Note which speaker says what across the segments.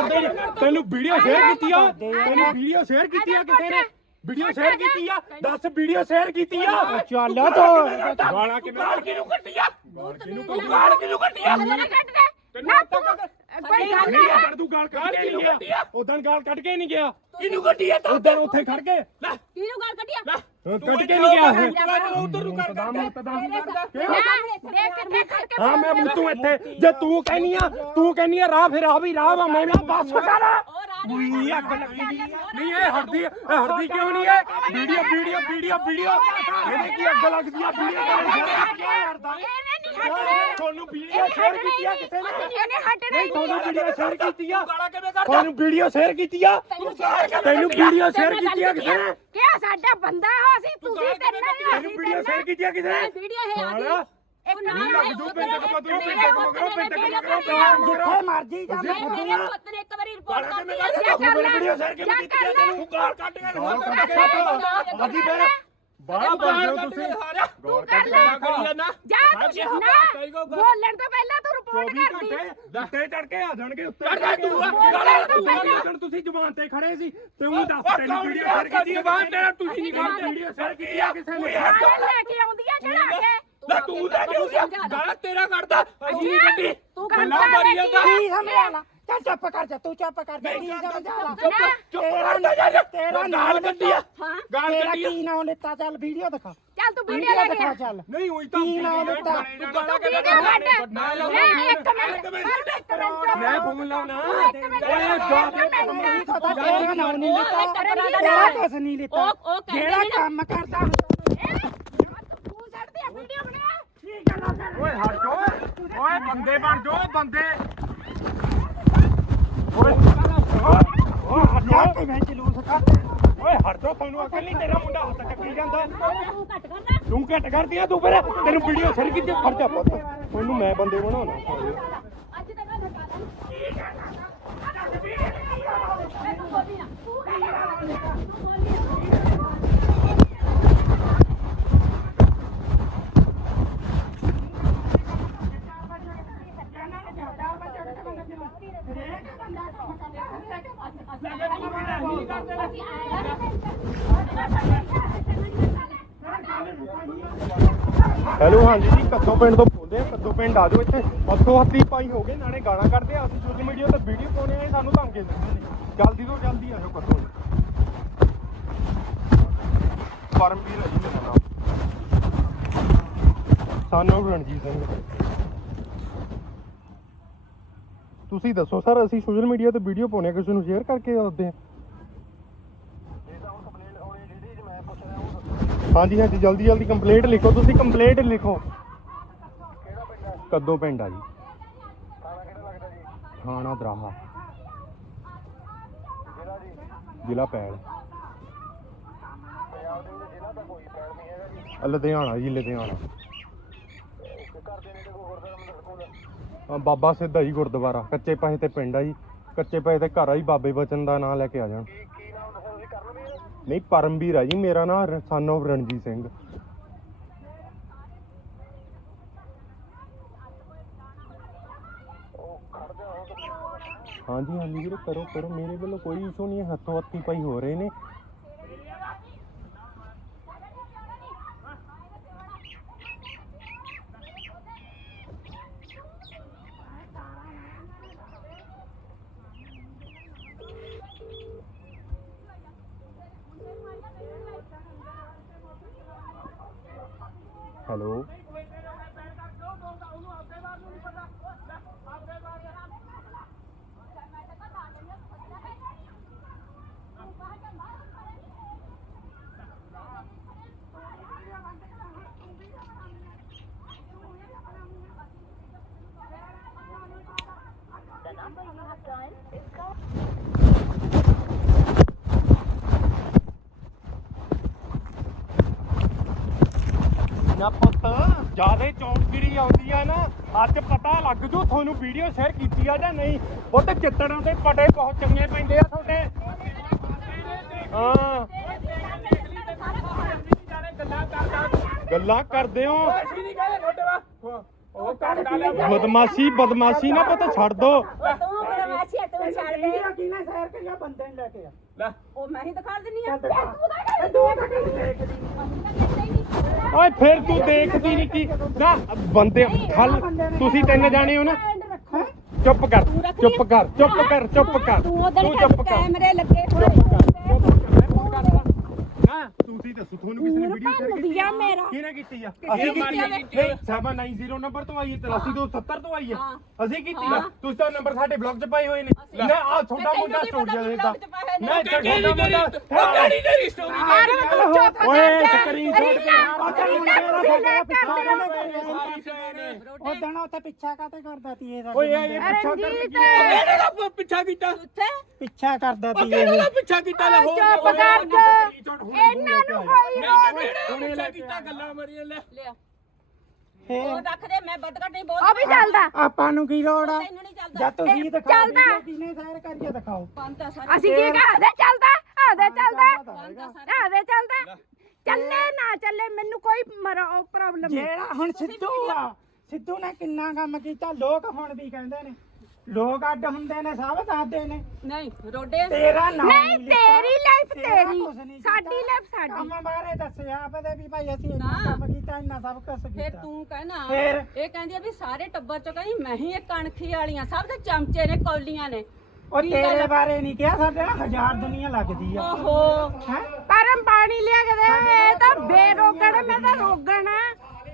Speaker 1: ਤੈਨੂੰ video share ਕੀਤੀ ਆ ਵੀਡੀਓ ਸ਼ੇਅਰ ਕੀਤੀ ਆ ਕਿਸੇ ਨੇ ਵੀਡੀਓ ਸ਼ੇਅਰ ਕੀਤੀ ਆ ਦੱਸ ਵੀਡੀਓ ਸ਼ੇਅਰ ਕੀਤੀ ਆ ਚੱਲ ਤੋ ਗਾਲਾਂ ਕਿਹਨੂੰ ਕੱਢੀ ਆ ਗਾਲ ਕਿਹਨੂੰ ਕੱਢੀ ਆ ਨਾ ਕੋਈ ਗੱਲ ਨਹੀਂ ਤੂੰ ਗਾਲ ਕੱਢ ਕੇ ਨਹੀਂ ਗਿਆ ਉਦੋਂ ਗਾਲ ਕੱਢ ਕੇ ਨਹੀਂ ਗਿਆ ਕਿਹਨੂੰ ਕੱਢੀ ਆ ਉਦੋਂ ਉੱਥੇ ਖੜ ਕੇ ਲੈ
Speaker 2: ਕਿਹਨੂੰ ਗਾਲ ਕੱਢੀ ਆ
Speaker 1: ਕੱਢ ਕੇ ਨਹੀਂ ਗਿਆ ਉਧਰ ਨੂੰ ਕਰ ਹਾਂ ਮੈਂ ਮੁੱਤੂ ਇੱਥੇ ਜੇ ਤੂੰ ਕਹਿਨੀ ਆ ਰਾਹ ਫਿਰ ਆ ਵੀ ਰਾਹ ਵਾ ਮੈਂ ਬੱਸ ਕਰ ਉਈ ਅੱਗ ਲੱਗੀ ਨਹੀਂ ਇਹ ਹਰਦੀ ਕਿਉਂ ਨਹੀਂ ਹੈ ਵੀਡੀਓ ਇਹਦੇ ਕੀ ਅੱਗ ਲੱਗਦੀ ਆ ਵੀਡੀਓ ਹਰਦਾ ਤੁਹਾਨੂੰ ਵੀਡੀਓ ਸ਼ੇਅਰ ਕੀਤੀ ਆ ਕਿਸੇ ਨੇ ਤੁਹਾਨੂੰ ਵੀਡੀਓ ਸ਼ੇਅਰ ਕੀਤੀ ਆ ਤੁਹਾਨੂੰ ਵੀਡੀਓ ਸ਼ੇਅਰ ਕੀਤੀ ਆ ਤੈਨੂੰ ਵੀਡੀਓ ਸ਼ੇਅਰ ਕੀਤੀ ਆ ਕਿਸੇ ਨੇ
Speaker 2: ਕਿਆ ਸਾਡਾ ਬੰਦਾ ਹੋ ਅਸੀਂ ਤੁਸੀਂ
Speaker 1: ਤੈਨੂੰ ਵੀਡੀਓ ਸ਼ੇਅਰ ਕੀਤੀ ਆ ਕਿਸੇ ਨੇ
Speaker 2: ਵੀਡੀਓ ਹੈ
Speaker 1: ਇੱਕ ਨਹੀਂ ਲੱਗ ਜੂ ਪਿੰਡ ਜਿੱਥੇ ਮਰਜੀ ਜਾ
Speaker 2: ਮੇਰੇ ਪੁੱਤ ਨੇ ਇੱਕ ਵਾਰੀ ਰਿਪੋਰਟ ਕਰ
Speaker 1: ਵੀਡੀਓ ਸ਼ੇਅਰ ਕਿਵੇਂ ਕੀਤੀ ਆ ਤੈਨੂੰ ਗਾਲ ਕੱਢ ਕੇ ਆਜੀ ਬੈ ਬਾਹਰ ਬੰਦੇ ਤੁਸੀਂ ਗਾਲ ਕੱਢ ਕੇ ਕਰੀ ਜਾਂਦਾ
Speaker 2: ਜਾ ਬੋਲਣ ਤੋਂ ਪਹਿਲਾਂ ਤੂੰ ਰਿਪੋਰਟ ਕਰ ਦੀ
Speaker 1: ਉੱਤੇ ਚੜ ਕੇ ਆ ਜਾਣਗੇ ਉੱਤੇ ਚੜ ਤੂੰ ਗਾਲਾਂ ਤੁਸੀਂ ਜ਼ੁਬਾਨ ਤੇ ਖੜੇ ਸੀ ਤੇ ਉਹ ਦੱਸ ਤੈਨੂੰ ਵੀਡੀਓ ਸ਼ੇਅਰ ਕੀਤੀ ਜ਼ੁਬਾਨ ਤੇ ਤੁਸੀਂ ਨਹੀਂ ਕਰਦੇ ਵੀਡੀਓ ਸ਼ੇਅਰ ਕੀਤੀ ਆ ਕਿਸੇ ਨੇ
Speaker 2: ਲੈ ਕੇ ਆਉਂਦੀ ਆ ਚੜਾ ਕੇ
Speaker 1: ਲੈ ਤੂੰ ਲੈ ਕੇ ਆਉਂਦੀ ਗਾਲਾਂ ਤੇਰਾ ਕੱਢਦਾ ਅਸੀਂ ਗੱਡੀ
Speaker 2: ਤੂੰ
Speaker 1: ਗੱਲਾਂ ਮਾਰੀ ਜਾਂਦਾ
Speaker 3: ਕੀ ਸਮਝਾ ਲਾ ਚੱਲ ਚੁੱਪ ਕਰ ਜਾ ਤੂੰ ਚੁੱਪ ਕਰ ਜਾ ਕੀ ਸਮਝਾ ਲਾ
Speaker 1: ਚੁੱਪ ਕਰਦਾ ਜਾ
Speaker 3: ਤੇਰਾ
Speaker 1: ਗਾਲ ਕੱਢੀ ਆ ਗਾਲ
Speaker 3: ਤੇਰਾ
Speaker 1: ਕੱਢੀ
Speaker 3: ਕੀ ਨਾਮ ਲਿੱਤਾ ਚੱਲ ਵੀਡੀਓ ਦਿਖਾ
Speaker 2: ਚੱਲ ਤੂੰ ਵੀਡੀਓ ਲੈ ਕੇ
Speaker 3: ਦਿਖਾ ਚੱਲ
Speaker 1: ਨਹੀਂ ਹੋਈ ਤਾਂ
Speaker 3: ਕੀ ਨਾਮ ਲਿੱਤਾ
Speaker 1: ਤੂੰ ਗਾਲਾਂ
Speaker 2: ਵੀਡੀਓ ਕੱਢ ਲੈ ਇੱਕ ਮਿੰਟ
Speaker 1: ਮੈਂ ਫੋਨ ਲਾਉਣਾ
Speaker 2: ਓਏ
Speaker 1: ਜਾ
Speaker 3: ਨਹੀਂ ਪਤਾ ਤੇਰਾ ਨਾਮ ਨਹੀਂ ਲਿੱਤਾ ਤੇਰਾ ਕੁਛ ਨਹੀਂ ਲਿੱਤਾ ਜਿਹੜਾ ਕੰਮ ਕਰਦਾ
Speaker 2: ਤੂੰ ਛੱਡਦੀ ਆ ਵੀਡੀਓ ਬਣਾ
Speaker 3: ਕੀ ਗੱਲਾਂ ਕਰ
Speaker 1: ਓਏ ਹਟ ਜਾ ਓਏ ਬੰਦੇ ਬਣ ਜਾ ਬੰਦੇ ਓਏ ਹਟ ਜਾ
Speaker 3: ਤੇ ਮੈਂ ਜਲੂਸ ਕਰ
Speaker 1: ਓਏ ਹਟ ਜਾ ਤੁਹਾਨੂੰ ਅਕਲ ਨਹੀਂ ਤੇਰਾ ਮੁੰਡਾ ਹੱਥ ਚੱਕੀ ਜਾਂਦਾ
Speaker 2: ਤੂੰ ਘੱਟ ਕਰਦਾ
Speaker 1: ਤੂੰ ਘੱਟ ਕਰਦੀ ਆ ਤੂੰ ਫਿਰ ਤੈਨੂੰ ਵੀਡੀਓ ਸ਼ੇਅਰ ਕੀਤੀ ਖੜ ਜਾ ਪੁੱਤ ਮੈਨੂੰ ਮੈਂ ਬੰਦੇ ਬਣਾਉਣਾ
Speaker 2: ਅੱਜ ਤੱਕ ਮੈਂ ਹਟਾ ਮੈਨੂੰ ਬੋਲੀ ਨਾ ਤੂੰ
Speaker 1: ਹੈਲੋ ਹਾਂਜੀ ਜੀ ਕੱਦੋਂ ਪਿੰਡ ਤੋਂ ਬੋਲਦੇ ਆ ਕੱਦੋਂ ਪਿੰਡ ਆ ਜਾਓ ਇੱਥੇ ਹੱਥੋਂ ਹੱਥੀ ਪਾਈ ਹੋ ਗਏ ਨਾਲੇ ਗਾਲਾਂ ਕੱਢਦੇ ਆ ਅਸੀਂ ਸੋਸ਼ਲ ਮੀਡੀਆ ਤੇ ਵੀਡੀਓ ਪਾਉਣੇ ਆ ਸਾਨੂੰ ਧਮਕੀ ਦਿੰਦੇ ਨੇ ਜਲਦੀ ਤੋਂ ਜਲਦੀ ਆ ਜਾਓ ਕੱਦੋਂ ਪਰਮਵੀਰ ਹੈ ਜੀ ਮੇਰਾ ਨਾਮ ਸਾਨੂੰ ਰਣਜੀਤ ਸਿੰਘ ਤੁਸੀਂ ਦੱਸੋ ਸਰ ਅਸੀਂ ਸੋਸ਼ਲ ਮੀਡੀਆ ਤੇ ਵੀਡੀਓ ਪਾਉਣੇ ਆ ਕਿਸੇ ਨੂੰ ਸ਼ੇਅਰ ਕਰਕੇ ਦੱਸਦੇ ਆ ਹਾਂਜੀ ਹਾਂਜੀ ਜਲਦੀ ਕੰਪਲੇਂਟ ਲਿਖੋ ਤੁਸੀਂ ਕੰਪਲੇਂਟ ਲਿਖੋ ਕਦੋਂ ਪਿੰਡ ਆ ਜੀ ਥਾਣਾ ਦਰਾਹਾ ਜ਼ਿਲ੍ਹਾ ਪੈਲ ਲੁਧਿਆਣਾ ਜੀ ਲੁਧਿਆਣਾ ਬਾਬਾ ਸਿੱਧਾ ਜੀ ਗੁਰਦੁਆਰਾ ਕੱਚੇ ਪਾਸੇ ਤੇ ਪਿੰਡ ਆ ਜੀ ਕੱਚੇ ਪਾਸੇ ਤੇ ਘਰ ਆ ਜੀ ਬਾਬੇ ਬਚਨ ਦਾ ਨਾਂ ਲੈ ਕੇ ਆ ਜਾਣ ਨਹੀਂ ਪਰਮਵੀਰ ਆ ਜੀ ਮੇਰਾ ਨਾਮ ਸਨ ਆਫ ਰਣਜੀਤ ਸਿੰਘ ਹਾਂਜੀ ਵੀਰੇ ਕਰੋ ਮੇਰੇ ਵੱਲੋਂ ਕੋਈ ਇਸ਼ੂ ਨਹੀਂ ਹੈ ਹੱਥੋਂ ਹੱਥੀ ਪਾਈ ਹੋ ਰਹੇ ਨੇ ਹੈਲੋ ਨਾ ਪੁੱਤ ਜਿਆਦਾ ਚੌਂਕਗਿਰੀ ਆਉਂਦੀ ਆ ਨਾ ਅੱਜ ਪਤਾ ਲੱਗ ਜੂ ਤੁਹਾਨੂੰ ਵੀਡੀਓ ਸ਼ੇਅਰ ਕੀਤੀ ਆ ਜਾਂ ਨਹੀਂ ਉਹ ਤੇ ਚਿੱਤੜਾਂ ਦੇ ਪਟੇ ਬਹੁਤ ਚੰਗੇ ਪੈਂਦੇ ਆ ਤੁਹਾਡੇ ਹਾਂ ਗੱਲਾਂ ਕਰਦੇ ਹੋ ਬਦਮਾਸ਼ੀ ਨਾ ਪੁੱਤ ਛੱਡ ਦੋ
Speaker 2: ਛੱਡ ਦੇ
Speaker 3: ਵੀਡੀਓ ਕਿਨੇ ਸ਼ੇਅਰ ਕਰਿਆ ਬੰਦੇ ਨੇ ਲੈ ਕੇ ਆ
Speaker 1: ਲੈ
Speaker 2: ਉਹ ਮੈਂ ਹੀ ਦਿਖਾ ਦਿੰਨੀ ਆ
Speaker 3: ਤੂੰ ਤਾਂ ਕਿਹੜੀ ਦੇਖਦੀ
Speaker 1: ਓਏ ਫਿਰ ਤੂੰ ਦੇਖਦੀ ਨਹੀਂ ਕੀ ਨਾ ਬੰਦੇ ਹਲ ਤੁਸੀਂ ਤਿੰਨ ਜਾਣੇ ਹੋ ਨਾ
Speaker 3: ਹੈ
Speaker 1: ਚੁੱਪ ਕਰ ਚੁੱਪ ਕਰ ਚੁੱਪ ਕਰ ਚੁੱਪ ਕਰ
Speaker 2: ਤੂੰ ਉਧਰ
Speaker 1: ਤੂੰ ਚੁੱਪ ਕਰ
Speaker 2: ਕੈਮਰੇ ਲੱਗੇ ਹੋਏ
Speaker 1: ਹਾਂ ਤੁਸੀਂ ਦੱਸੋ ਤੁਹਾਨੂੰ ਕਿਸੇ ਨੇ ਵੀਡੀਓ ਸ਼ੇਅਰ ਕੀਤੀ
Speaker 2: ਦਿਆ ਮੇਰਾ
Speaker 1: ਕਿਹਨੇ ਕੀਤੀ ਆ ਅਸੀਂ ਕੀਤੀ ਆ ਨਹੀਂ 790 ਨੰਬਰ ਤੋਂ ਆਈ ਹੈ 8370 ਤੋਂ ਆਈ ਹੈ ਅਸੀਂ ਕੀਤੀ ਆ ਤੁਸੀਂ ਤਾਂ ਨੰਬਰ ਸਾਡੇ ਬਲੌਗ 'ਚ ਪਾਏ ਹੋਏ ਨੇ ਨਾ ਆ ਤੁਹਾਡਾ ਮੁੰਡਾ ਸਟੋਰੀ ਦੇਦਾ ਨਾ ਤੁਹਾਡਾ ਮੁੰਡਾ ਕਿਹੜੀ ਤੇਰੀ ਸਟੋਰੀ ਓਏ ਸਕਰੀਨਸ਼ਾਟ
Speaker 3: ਉਹ ਦਿਨ ਉੱਥੇ ਪਿੱਛਾ ਕਾਤੇ ਕਰਦਾ ਤੀ ਇਹ
Speaker 1: ਓਏ ਇਹ ਪਿੱਛਾ ਕਰ ਕਿਹਨੇ ਦਾ ਪਿੱਛਾ ਕੀਤਾ
Speaker 2: ਉੱਥੇ
Speaker 3: ਪਿੱਛਾ ਕਰਦਾ ਤੀ
Speaker 1: ਕਿਹਨੇ ਦਾ ਪਿੱਛਾ ਕੀਤਾ ਲੈ ਹੋ
Speaker 2: ਚੁੱਪ ਕਰ ਜਾ ਇਹਨਾਂ ਨੂੰ ਕੋਈ
Speaker 1: ਨਹੀਂ ਪਿੱਛਾ ਕੀਤਾ ਗੱਲਾਂ ਮਰੀਆਂ ਲੈ
Speaker 2: ਲਿਆ
Speaker 3: ਫੇਰ
Speaker 2: ਉਹ ਰੱਖ ਦੇ ਮੈਂ ਵੱਧ ਘੱਟ ਨਹੀਂ ਬੋਲ
Speaker 4: ਉਹ ਵੀ ਚੱਲਦਾ
Speaker 3: ਆਪਾਂ ਨੂੰ ਕੀ ਲੋੜ ਆ
Speaker 2: ਤੈਨੂੰ ਨਹੀਂ ਚੱਲਦਾ
Speaker 3: ਜਦ ਤੁਸੀਂ ਦਿਖਾਓ
Speaker 4: ਚੱਲਦਾ।
Speaker 3: ਵੀਡੀਓ ਕਿਨੇ ਸ਼ੇਅਰ ਕਰਕੇ ਦਿਖਾਓ
Speaker 2: ਬੰਦਾ ਸਾਰਾ
Speaker 4: ਅਸੀਂ ਕੀ ਕਰਦੇ ਚੱਲਦਾ ਆਦੇ ਚੱਲਦਾ
Speaker 2: ਬੰਦਾ ਸਾਰਾ
Speaker 4: ਆਦੇ ਚੱਲਦਾ ਚੱਲੇ ਨਾ ਚੱਲੇ ਮੈਨੂੰ ਕੋਈ ਪ੍ਰੋਬਲਮ ਨਹੀਂ
Speaker 3: ਜਿਹੜਾ ਹੁਣ ਸਿੱਧੂ ਨੇ ਕਿੰਨਾ ਕੰਮ ਕੀਤਾ ਲੋਕ ਹੁਣ ਵੀ ਕਹਿੰਦੇ ਨੇ ਲੋਕ ਅੱਡ ਹੁੰਦੇ ਨੇ ਸਭ ਦੱਸਦੇ ਨੇ
Speaker 2: ਨਹੀਂ ਰੋਡੇ
Speaker 3: ਤੇਰਾ ਨਾਮ
Speaker 4: ਨਹੀਂ ਤੇਰੀ ਲਾਈਫ
Speaker 3: ਤੇਰਾ ਕੁਛ
Speaker 4: ਤੇਰੀ
Speaker 3: ਨਹੀਂ
Speaker 4: ਸਾਡੀ
Speaker 3: ਕੀਤਾ।
Speaker 4: ਲਾਈਫ ਸਾਡੀ
Speaker 3: ਕੰਮ ਬਾਰੇ ਦੱਸਿਆ ਆਪਦੇ ਵੀ ਭਾਈ ਅਸੀਂ ਇੰਨਾ
Speaker 2: ਨਾ।
Speaker 3: ਕੰਮ ਕੀਤਾ ਇੰਨਾ ਸਭ ਕੁਝ
Speaker 2: ਫਿਰ
Speaker 3: ਕੀਤਾ
Speaker 2: ਤੂੰ ਕਹਿਣਾ
Speaker 3: ਫਿਰ?
Speaker 2: ਇਹ ਕਹਿੰਦੀ ਆ ਵੀ ਸਾਰੇ ਟੱਬਰ ਚੋਂ ਕਹਿੰਦੀ ਮੈਂ ਹੀ ਇੱਕ ਕਣਖੀ ਵਾਲੀਆਂ ਸਭ ਦੇ ਚਮਚੇ ਨੇ ਕੌਲੀਆਂ ਨੇ
Speaker 3: ਉਹ ਤੇਰੇ ਬਾਰੇ ਨਹੀਂ ਕਿਹਾ ਸਾਡੇ ਨਾਲ 1000 ਦੁਨੀਆ ਲੱਗਦੀ ਆ
Speaker 2: ਓਹੋ
Speaker 3: ਹੈ
Speaker 4: ਪਰਮ ਪਾਣੀ ਲਿਆ ਕੇ ਦੇ ਇਹ ਤਾਂ ਬੇਰੋਗਣ ਮੈਂ ਤਾਂ ਰੋਗਣ ਆ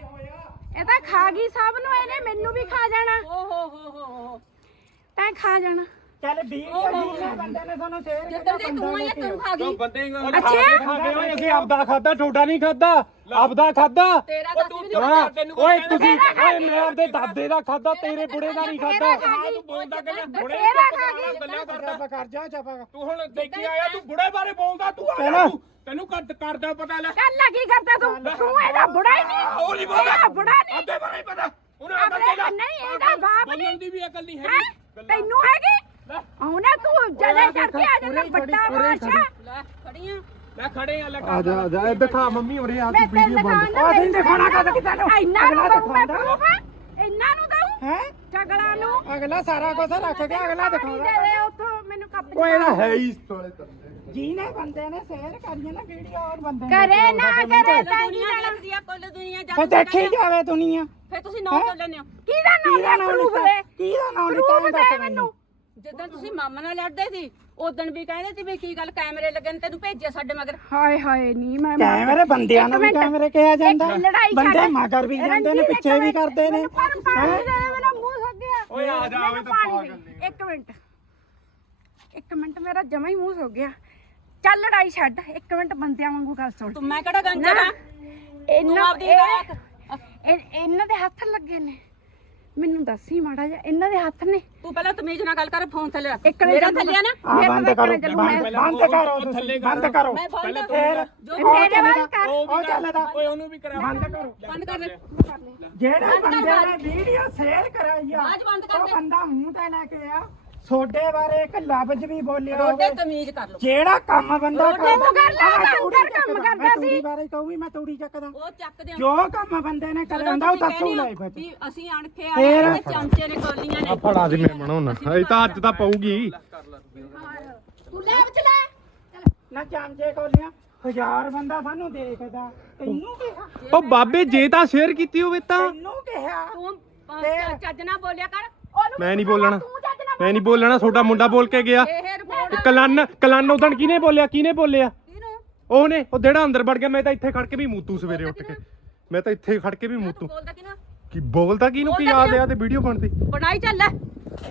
Speaker 4: ਇਹ ਤਾਂ ਖਾ ਗਈ ਸਭ ਨੂੰ ਇਹਨੇ ਮੈਨੂੰ ਵੀ ਖਾ ਜਾਣਾ
Speaker 2: ਓਹੋ ਹੋ
Speaker 4: ਤੈਂ ਖਾ ਜਾਣਾ
Speaker 3: ਚੱਲ 20 ਬੰਦੇ ਨੇ ਸਾਨੂੰ ਸ਼ੇਅਰ
Speaker 2: ਜਿੱਦਾਂ ਦੀ ਤੂੰ ਆਈ ਤੂੰ ਖਾ ਗਈ
Speaker 4: ਅੱਛਾ
Speaker 1: ਖਾਦੇ ਓਏ ਅਸੀਂ ਆਪਦਾ ਖਾਦਾ ਛੋਟਾ ਨਹੀਂ ਖਾਦਾ ਆਪਦਾ ਖਾਦਾ
Speaker 2: ਤੇਰਾ ਤਾਂ ਅਸੀਂ ਵੀ
Speaker 1: ਹਾਂ ਓਏ ਤੁਸੀਂ ਓਏ ਮੈਂ ਆਪਦੇ ਦਾਦੇ ਦਾ ਖਾਦਾ ਤੇਰੇ ਬੁੜੇ ਦਾ ਨਹੀਂ ਖਾਦਾ
Speaker 4: ਤੂੰ
Speaker 1: ਬੋਲਦਾ ਕਿ
Speaker 4: ਬਥੇਰਾ ਖਾ ਗਈ
Speaker 1: ਗੱਲਾਂ ਕਰਦਾ
Speaker 3: ਆਪਾਂ ਕਰ ਜਾ ਚਾਪਾ
Speaker 1: ਤੂੰ ਹੁਣ ਦੇਖੀ ਆਇਆ ਤੂੰ ਬੁੜੇ ਬਾਰੇ ਬੋਲਦਾ ਤੂੰ ਤੈਨੂੰ ਕਰਦਾ ਪਤਾ ਲੈ
Speaker 4: ਕੱਲ ਕੀ ਕਰਦਾ ਤੂੰ ਇਹਦਾ ਬੁੜਾ ਹੀ ਨਹੀਂ
Speaker 1: ਉਹ ਨਹੀਂ ਬੋਲਦਾ
Speaker 4: ਇਹਦਾ ਬੁੜਾ ਨਹੀਂ
Speaker 1: ਆਪਦੇ ਬਾਰੇ ਪਤਾ ਉਹਨਾਂ
Speaker 4: ਆਪਣੇ ਨਹੀਂ ਇਹਦਾ ਬਾਪ ਨਹੀਂ
Speaker 1: ਦੀ ਵੀ ਅਕਲ ਨਹੀਂ
Speaker 4: ਹੈਂ? ਤੈਨੂੰ ਹੈਗੀ ਆਉਣਾ ਤੂੰ ਜਦੇ ਕਰਕੇ ਆ ਜਾਂਦਾ ਵੱਡਾ ਬਾਦਸ਼ਾਹ
Speaker 2: ਲੈ ਖੜੀਆਂ
Speaker 1: ਲੈ ਖੜੇ ਆ ਲੈ ਆ ਜਾ ਦਿਖਾ ਮੰਮੀ ਉਰੇ ਆ
Speaker 4: ਮੈਂ ਤੈਨੂੰ
Speaker 3: ਉਹ ਨਹੀਂ ਦਿਖਾਉਣਾ ਕਦ ਕਿ ਤੈਨੂੰ
Speaker 4: ਇੰਨਾ ਨੂੰ
Speaker 3: ਅਗਲਾ
Speaker 4: ਦਊਂ ਮੈਂ
Speaker 3: ਦਿਖਾਉਂਦਾ
Speaker 4: proof, ਇੰਨਾ ਨੂੰ ਦਊਂ
Speaker 3: ਹੈ
Speaker 4: ਝਗੜਾ ਨੂੰ
Speaker 3: ਅਗਲਾ ਸਾਰਾ ਕੁਝ ਰੱਖ ਕੇ ਅਗਲਾ ਦਿਖਾਉਂਦਾ
Speaker 4: ਦੇ ਦੇ ਉੱਥੋਂ ਮੈਨੂੰ ਕੱਪ
Speaker 1: ਓਏ ਇਹਦਾ ਹੈ ਹੀ ਤੋਲੇ
Speaker 3: ਜਿਹਨੇ ਬੰਦੇ ਨੇ ਸ਼ੇਅਰ ਕਰੀਏ ਨਾ ਵੀਡੀਓ ਔਰ ਬੰਦੇ ਨੇ
Speaker 4: ਕਰੇ ਨਾ ਕਰੇ ਤਾਂ ਕੀ
Speaker 2: ਦੁਨੀਆ
Speaker 4: ਲੈਣਾ
Speaker 2: ਲੱਗਦੀ ਆ ਕੁੱਲ ਦੁਨੀਆ
Speaker 3: ਫੇ ਦੇਖੀ ਜਾਵੇ ਦੁਨੀਆ
Speaker 2: ਫਿਰ ਤੁਸੀਂ ਨੌ ਕਰ ਲੈਣੇ ਹੋ
Speaker 4: ਕਿਹਦਾ
Speaker 3: ਕਿਹਦਾ
Speaker 4: ਨਾਮ
Speaker 3: ਨਾਮ
Speaker 4: ਪ੍ਰੂਫ
Speaker 3: ਲਿੱਤਾ
Speaker 4: ਦੇ
Speaker 3: ਕਿਹਦਾ ਨਾਮ
Speaker 4: ਪ੍ਰੂਫ
Speaker 3: ਲਿੱਤਾ
Speaker 4: ਦੇ
Speaker 3: ਦੱਸ
Speaker 4: ਮੈਨੂੰ
Speaker 2: ਜਿੱਦਾਂ ਤੁਸੀਂ ਮਾਮਾ ਨਾਲ ਲੜਦੇ ਸੀ ਉਦੋਂ ਵੀ ਕਹਿੰਦੇ ਸੀ ਵੀ ਕੀ ਗੱਲ ਕੈਮਰੇ ਲੱਗੇ ਨੇ ਤੈਨੂੰ ਭੇਜਿਆ ਸਾਡੇ ਮਗਰ
Speaker 4: ਹਾਏ ਹਾਏ ਨਹੀਂ ਮੈਂ
Speaker 3: ਕੈਮਰੇ ਬੰਦਿਆਂ ਨੂੰ ਵੀ ਕੈਮਰੇ ਕਿਹਾ ਜਾਂਦਾ
Speaker 4: ਇੱਕ ਲੜਾਈ
Speaker 3: ਬੰਦੇ
Speaker 4: ਛੱਡ।
Speaker 3: ਮਗਰ ਵੀ ਜਾਂਦੇ ਨੇ
Speaker 4: ਰਣਜੀਤ,
Speaker 3: ਪਿੱਛੇ
Speaker 4: ਇੱਕ
Speaker 3: ਵੀ
Speaker 4: ਮਿੰਟ,
Speaker 3: ਕਰਦੇ ਨੇ
Speaker 4: ਮੈਨੂੰ ਪਾਣੀ ਦੇ ਦੇ, ਮੇਰਾ ਮੂੰਹ ਸੁੱਕ ਗਿਆ
Speaker 1: ਓਏ ਆ ਜਾ, ਓਏ
Speaker 4: ਮੈਨੂੰ
Speaker 1: ਤਾਂ
Speaker 4: ਪਾਣੀ
Speaker 1: ਪਾਗਲ
Speaker 4: ਦੇ।
Speaker 1: ਨੇ।
Speaker 4: ਇੱਕ ਮਿੰਟ ਮੇਰਾ ਜਮਾ ਹੀ ਮੂੰਹ ਸੁੱਕ ਗਿਆ ਚੱਲ ਲੜਾਈ ਛੱਡ ਇੱਕ ਮਿੰਟ ਬੰਦਿਆਂ ਵਾਂਗੂ ਗੱਲ ਸੁਣ
Speaker 2: ਤੂੰ ਮੈਂ ਕਿਹੜਾ ਗੰਜਾ ਆ
Speaker 4: ਇਹਨਾਂ
Speaker 2: ਆਪਦੀ ਰਾਤ।
Speaker 4: ਇਹਨਾਂ ਦੇ ਹੱਥ ਲੱਗੇ ਨੇ ਮੈਨੂੰ ਦੱਸੀ ਮਾੜਾ ਜਿਹਾ ਇਹਨਾਂ ਦੇ ਹੱਥ ਨੇ
Speaker 2: ਤੂੰ ਪਹਿਲਾਂ ਤਮੀਜ਼ ਨਾਲ ਗੱਲ ਕਰ ਫੋਨ ਥੱਲੇ ਰੱਖ
Speaker 4: ਇੱਕ ਮਿੰਟ
Speaker 2: ਮੇਰਾ ਥੱਲੇ ਆ ਨਾ
Speaker 3: ਆ ਬੰਦ ਕਰੋ ਬੰਦ ਕਰੋ
Speaker 1: ਥੱਲੇ
Speaker 3: ਤੁਸੀਂ ਬੰਦ ਕਰੋ
Speaker 2: ਮੈਂ ਬੰਦ
Speaker 3: ਫੇਰ
Speaker 4: ਮੇਰੇ ਵੱਲ ਕਰ
Speaker 3: ਉਹ ਚੱਲਦਾ
Speaker 1: ਓਏ ਉਹਨੂੰ ਵੀ ਕਰਾ
Speaker 3: ਬੰਦ ਕਰੋ
Speaker 2: ਬੰਦ ਕਰ ਦੇ
Speaker 3: ਜਿਹੜੇ ਬੰਦੇ ਨੇ ਵੀਡੀਓ ਸ਼ੇਅਰ ਕਰਾਈ ਆ
Speaker 2: ਆਵਾਜ਼ ਬੰਦ ਕਰ
Speaker 3: ਉਹ
Speaker 2: ਦੇ।
Speaker 3: ਬੰਦਾ ਮੂੰਹ ਤੇ ਲੈ ਕੇ ਆ ਛੋਡੇ ਬਾਰੇ ਇੱਕ ਲਫ਼ਜ਼ ਵੀ ਬੋਲਿਆ
Speaker 2: ਰੋਡੇ
Speaker 3: ਹੋਵੇ
Speaker 2: ਤਮੀਜ਼ ਕਰ ਲੋ
Speaker 3: ਜਿਹੜਾ ਕੰਮ ਬੰਦਾ
Speaker 4: ਰੋਡੇ ਨੂੰ ਕਰ ਲਾ, ਤਾਂ ਅੰਦਰ ਕੰਮ ਕਰਦਾ ਸੀ।
Speaker 3: ਤੂੜੀ ਬਾਰੇ ਕਹੂੰ ਵੀ ਮੈਂ ਤੂੜੀ ਚੱਕਦਾ
Speaker 2: ਉਹ ਚੱਕਦੇ
Speaker 3: ਜੋ ਕੰਮ ਬੰਦੇ ਨੇ ਕਰਿਆ ਹੁੰਦਾ ਉਹ ਦੱਸੋ ਲਾਈਫ ਵਿੱਚ
Speaker 2: ਵੀ ਅਸੀਂ ਅਣਖੇ
Speaker 3: ਫੇਰ?
Speaker 2: ਆਏ ਤੇ ਚਮਚੇ ਨੇ ਕੋਲੀਆਂ ਨੇ
Speaker 1: ਫੜਾ ਦੇ ਮੈਂ ਬਣਾਉਣਾ ਇਹ ਤਾਂ ਅੱਜ ਤਾਂ ਪਊਗੀ
Speaker 4: ਤੂੰ ਲੈ ਵਿੱਚ ਲੈ
Speaker 3: ਨਾ ਚਾਂਜੇ ਕੋਲੀਆਂ 1000 ਬੰਦਾ ਸਾਨੂੰ ਦੇਖਦਾ ਤੈਨੂੰ ਕਿਹਾ
Speaker 1: ਉਹ ਬਾਬੇ ਜੇ ਤਾਂ ਸ਼ੇਅਰ ਕੀਤੀ ਹੋਵੇ ਤਾਂ
Speaker 3: ਤੈਨੂੰ ਕਿਹਾ
Speaker 2: ਤੂੰ ਚੱਜ ਨਾਲ ਬੋਲਿਆ ਕਰ
Speaker 1: ਮੈਂ ਨਹੀਂ ਬੋਲਣਾ ਮੈਂ ਨਹੀਂ ਬੋਲਣਾ ਛੋਟਾ ਮੁੰਡਾ ਬੋਲ ਕੇ ਗਿਆ
Speaker 2: ਇਹ ਰਿਪੋਰਟ
Speaker 1: ਕਲਨ ਉਦਣ ਕਿਹਨੇ ਬੋਲਿਆ
Speaker 2: ਕਿਹਨੂੰ
Speaker 1: ਉਹਨੇ ਉਹ ਜਿਹੜਾ ਅੰਦਰ ਵੜ ਗਿਆ ਮੈਂ ਤਾਂ ਇੱਥੇ ਖੜ ਕੇ ਵੀ ਮੂਤੂ ਸਵੇਰੇ ਉੱਠ ਕੇ ਮੈਂ ਤਾਂ ਇੱਥੇ ਖੜ ਕੇ ਵੀ ਮੂਤੂ
Speaker 2: ਬੋਲਦਾ ਕਿਹਨੂੰ
Speaker 1: ਕੀ ਬੋਲਦਾ ਕਿਹਨੂੰ ਕੀ ਯਾਦ ਆ ਤੇ ਵੀਡੀਓ ਬਣਦੀ
Speaker 2: ਬਣਾਈ ਚੱਲ ਲੈ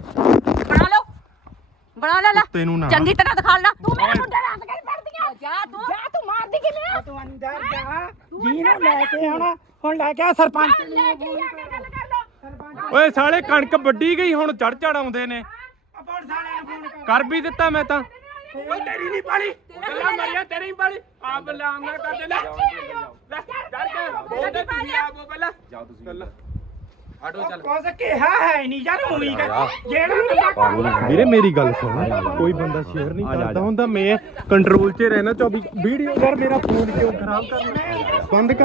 Speaker 2: ਬਣਾ ਲੈ
Speaker 1: ਤੈਨੂੰ ਨਾ
Speaker 2: ਚੰਗੀ ਤਰ੍ਹਾਂ ਦਿਖਾ ਲੈ
Speaker 4: ਤੂੰ ਮੇਰੇ ਮੁੰਡੇ ਨਾਲ ਗੱਲ ਕਰਦੀਆਂ
Speaker 2: ਜਾ
Speaker 4: ਤੂੰ ਮਾਰਦੀ ਕਿਵੇਂ ਆ
Speaker 3: ਤੂੰ ਅੰਦਰ ਜਾ ਜਿਹਨੂੰ ਲੈ ਕੇ ਆਉਣਾ ਹੁਣ ਲੈ ਕੇ ਆ ਸਰਪੰਚ
Speaker 4: ਲੈ ਕੇ ਆ ਕੇ ਗੱਲ ਕਰ ਲੋ
Speaker 3: ਸਰਪੰਚ
Speaker 1: ਓਏ ਸਾਲੇ ਕਣਕ ਵੱਢੀ ਗਈ ਹੁਣ ਚੜ ਆਉਂਦੇ ਨੇ
Speaker 3: ਪੁਲਿਸ ਵਾਲਿਆਂ ਨੂੰ ਫੋਨ ਕਰ
Speaker 1: ਕਰ ਵੀ ਦਿੱਤਾ ਮੈਂ ਤਾਂ ਓਏ ਤੇਰੀ ਨਹੀਂ ਪਾਲੀ ਗੱਲਾਂ ਮਾਰੀਆਂ ਤੇਰੀ ਨਹੀਂ ਪਾਲੀ ਆਪ ਲਾਮ ਨਾ ਕਰ ਦੇ ਲੈ ਚੜ ਕੇ ਬੋਲਦੇ ਤੁਸੀਂ ਆਪ ਪਹਿਲਾਂ ਜਾਓ ਤੁਸੀਂ
Speaker 3: ਕੁਛ ਕਿਹਾ ਹੈ ਨਹੀਂ ਯਾਰ ਉਹੀ ਜਿਹੜਾ ਬੰਦਾ ਕੰਮ
Speaker 1: ਵੀਰੇ ਮੇਰੀ ਗੱਲ ਸੁਣ ਕੋਈ ਬੰਦਾ ਸ਼ੇਅਰ ਨਹੀਂ ਕਰਦਾ ਹੁੰਦਾ ਮੈਂ ਕੰਟਰੋਲ 'ਚ ਰਹਿਣਾ 24 ਵੀਡੀਓ ਯਾਰ ਮੇਰਾ ਫੋਨ ਕਿਉਂ ਖਰਾਬ ਕਰਨਾ ਬੰਦ ਕਰ